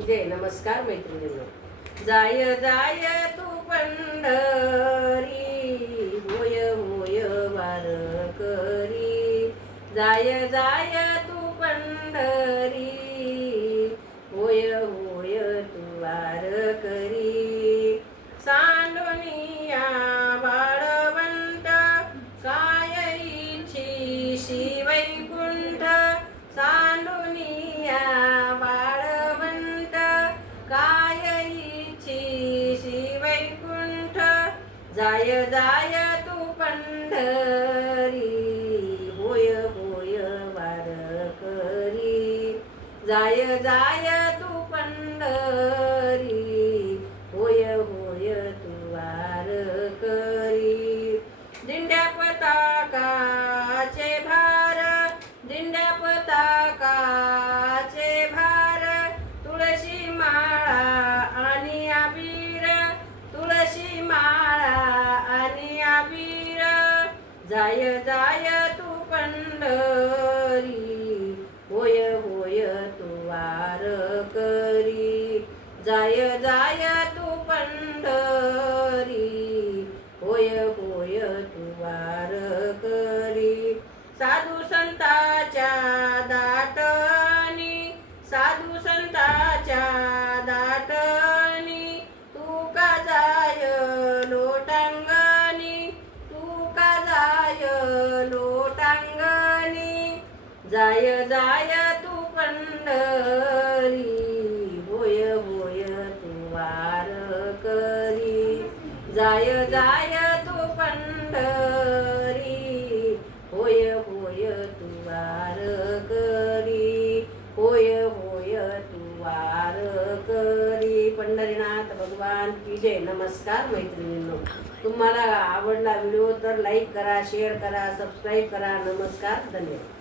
जय नमस्कार मैत्रिणींनो. जाय जाय तू पंढरी, होय होय वारकरी. जाय जाय तू पंढरी, होय होय तू वारकरी. सांडोनिया बाळवंत, काय इच्छिशी वैकुंठ. सांडोनिया बाळवंत, काय इच्छिशी वैकुंठ. जाय जाय तू पंढरी, होय होय वारकरी. जाय जाय तू पंढरी, होय होय तू वारकरी. दिंड्या पताकाचे भार, दिंड्या पताकाचे भार. तुळशी माळा आणि अबीर, तुळशी माळा आणि अबीर. जाय जाय तू पंढरी, होय होय तू वारकरी. जाय जाय तू पंढरी, होय होय तू वारकरी. साधू संताच्या दाटणी, साधू संताच्या दाटणी. तू का जाय लोटांगणी, तू का जाय लोटांगणी. जाय जाय तू पंढरी, होय होय तू वारकरी. जाय जाय तू पंढरी, होय होय तू वारकरी. होय होय तू वारकरी. पंढरीनाथ भगवान की जय. नमस्कार मैत्रिणींनो. तुम्हाला आवडला व्हिडिओ तर लाईक करा, शेअर करा, सबस्क्राईब करा. नमस्कार, धन्यवाद.